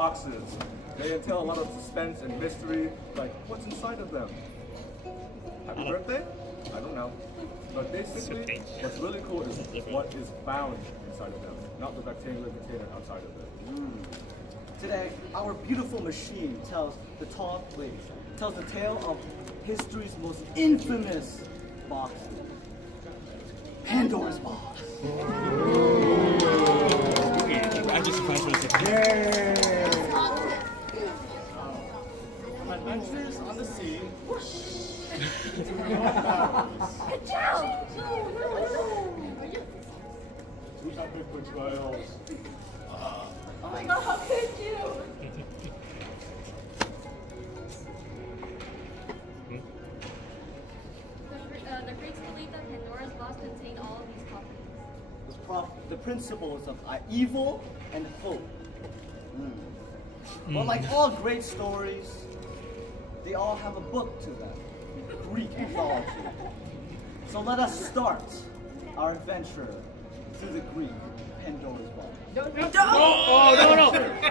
boxes. They entail a lot of suspense and mystery, like what's inside of them. Happy birthday? I don't know. But basically, what's really cool is what is found inside of them, not the rectangular container outside of it. Today, our beautiful machine tells the tale of history's most infamous box, Pandora's box. I'm just surprised when it's From adventures on the sea. Good job! Who's that big for trials? Oh my god, how could you? The Greeks believed that Pandora's box contained all of these properties. The principles of evil and hope. But like all great stories, they all have a book to them, Greek mythology. So let us start our adventure through the Greek Pandora's box. Oh, no, no!